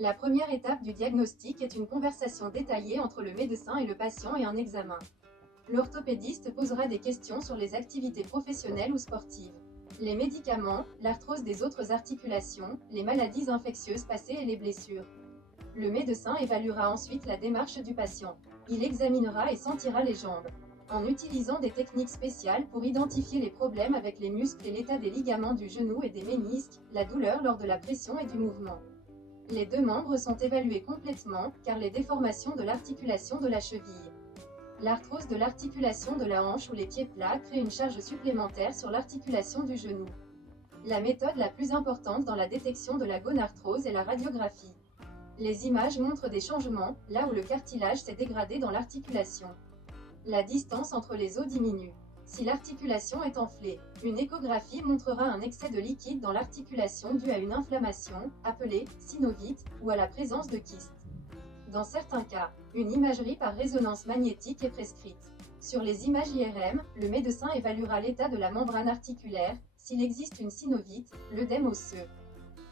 La première étape du diagnostic est une conversation détaillée entre le médecin et le patient et un examen. L'orthopédiste posera des questions sur les activités professionnelles ou sportives, les médicaments, l'arthrose des autres articulations, les maladies infectieuses passées et les blessures. Le médecin évaluera ensuite la démarche du patient. Il examinera et sentira les jambes, en utilisant des techniques spéciales pour identifier les problèmes avec les muscles et l'état des ligaments du genou et des ménisques, la douleur lors de la pression et du mouvement. Les deux membres sont évalués complètement, car les déformations de l'articulation de la cheville, l'arthrose de l'articulation de la hanche ou les pieds plats créent une charge supplémentaire sur l'articulation du genou. La méthode la plus importante dans la détection de la gonarthrose est la radiographie. Les images montrent des changements, là où le cartilage s'est dégradé dans l'articulation. La distance entre les os diminue. Si l'articulation est enflée, une échographie montrera un excès de liquide dans l'articulation dû à une inflammation, appelée synovite, ou à la présence de kystes. Dans certains cas, une imagerie par résonance magnétique est prescrite. Sur les images IRM, le médecin évaluera l'état de la membrane articulaire, s'il existe une synovite, l'œdème osseux,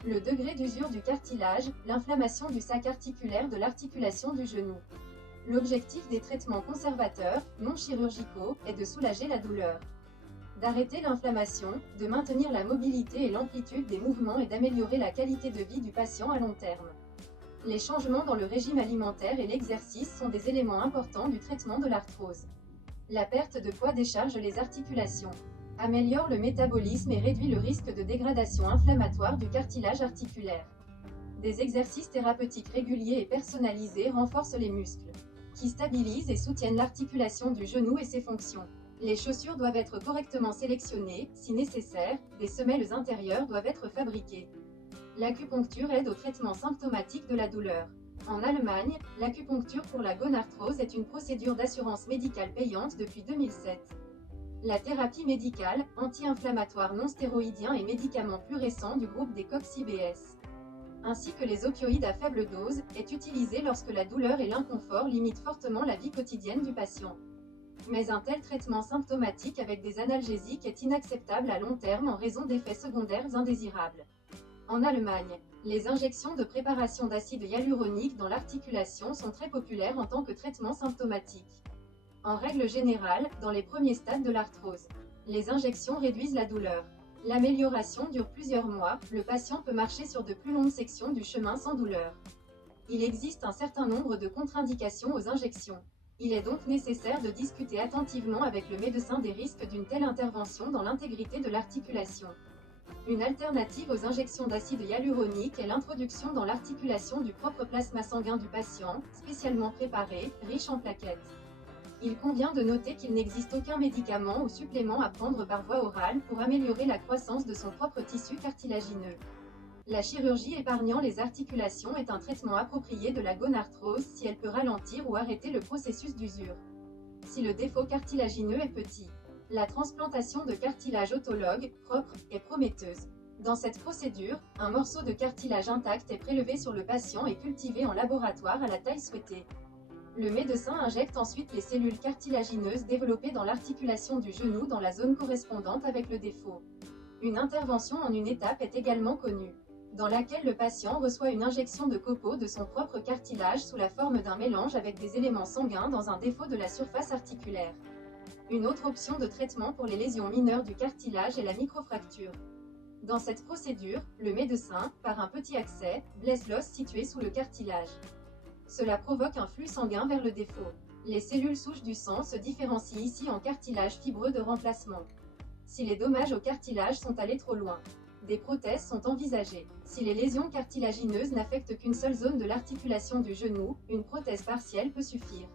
le degré d'usure du cartilage, l'inflammation du sac articulaire de l'articulation du genou. L'objectif des traitements conservateurs, non chirurgicaux, est de soulager la douleur, d'arrêter l'inflammation, de maintenir la mobilité et l'amplitude des mouvements et d'améliorer la qualité de vie du patient à long terme. Les changements dans le régime alimentaire et l'exercice sont des éléments importants du traitement de l'arthrose. La perte de poids décharge les articulations, améliore le métabolisme et réduit le risque de dégradation inflammatoire du cartilage articulaire. Des exercices thérapeutiques réguliers et personnalisés renforcent les muscles, qui stabilisent et soutiennent l'articulation du genou et ses fonctions. Les chaussures doivent être correctement sélectionnées, si nécessaire, des semelles intérieures doivent être fabriquées. L'acupuncture aide au traitement symptomatique de la douleur. En Allemagne, l'acupuncture pour la gonarthrose est une procédure d'assurance médicale payante depuis 2007. La thérapie médicale, anti-inflammatoire non stéroïdien et médicament plus récent du groupe des COX-IBS, ainsi que les opioïdes à faible dose, est utilisée lorsque la douleur et l'inconfort limitent fortement la vie quotidienne du patient. Mais un tel traitement symptomatique avec des analgésiques est inacceptable à long terme en raison d'effets secondaires indésirables. En Allemagne, les injections de préparation d'acide hyaluronique dans l'articulation sont très populaires en tant que traitement symptomatique. En règle générale, dans les premiers stades de l'arthrose, les injections réduisent la douleur. L'amélioration dure plusieurs mois, le patient peut marcher sur de plus longues sections du chemin sans douleur. Il existe un certain nombre de contre-indications aux injections. Il est donc nécessaire de discuter attentivement avec le médecin des risques d'une telle intervention dans l'intégrité de l'articulation. Une alternative aux injections d'acide hyaluronique est l'introduction dans l'articulation du propre plasma sanguin du patient, spécialement préparé, riche en plaquettes. Il convient de noter qu'il n'existe aucun médicament ou supplément à prendre par voie orale pour améliorer la croissance de son propre tissu cartilagineux. La chirurgie épargnant les articulations est un traitement approprié de la gonarthrose si elle peut ralentir ou arrêter le processus d'usure. Si le défaut cartilagineux est petit, la transplantation de cartilage autologue, propre, est prometteuse. Dans cette procédure, un morceau de cartilage intact est prélevé sur le patient et cultivé en laboratoire à la taille souhaitée. Le médecin injecte ensuite les cellules cartilagineuses développées dans l'articulation du genou dans la zone correspondante avec le défaut. Une intervention en une étape est également connue, dans laquelle le patient reçoit une injection de copeaux de son propre cartilage sous la forme d'un mélange avec des éléments sanguins dans un défaut de la surface articulaire. Une autre option de traitement pour les lésions mineures du cartilage est la microfracture. Dans cette procédure, le médecin, par un petit accès, blesse l'os situé sous le cartilage. Cela provoque un flux sanguin vers le défaut. Les cellules souches du sang se différencient ici en cartilage fibreux de remplacement. Si les dommages au cartilage sont allés trop loin, des prothèses sont envisagées. Si les lésions cartilagineuses n'affectent qu'une seule zone de l'articulation du genou, une prothèse partielle peut suffire.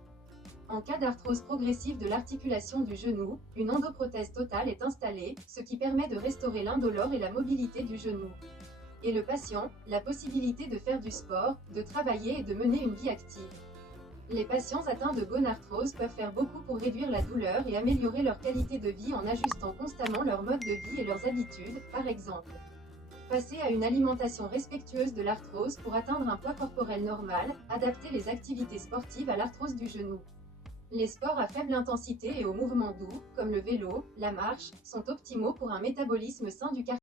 En cas d'arthrose progressive de l'articulation du genou, une endoprothèse totale est installée, ce qui permet de restaurer l'indolore et la mobilité du genou. Et le patient, la possibilité de faire du sport, de travailler et de mener une vie active. Les patients atteints de gonarthrose peuvent faire beaucoup pour réduire la douleur et améliorer leur qualité de vie en ajustant constamment leur mode de vie et leurs habitudes, par exemple. Passer à une alimentation respectueuse de l'arthrose pour atteindre un poids corporel normal, adapter les activités sportives à l'arthrose du genou. Les sports à faible intensité et aux mouvements doux, comme le vélo, la marche, sont optimaux pour un métabolisme sain du cartilage.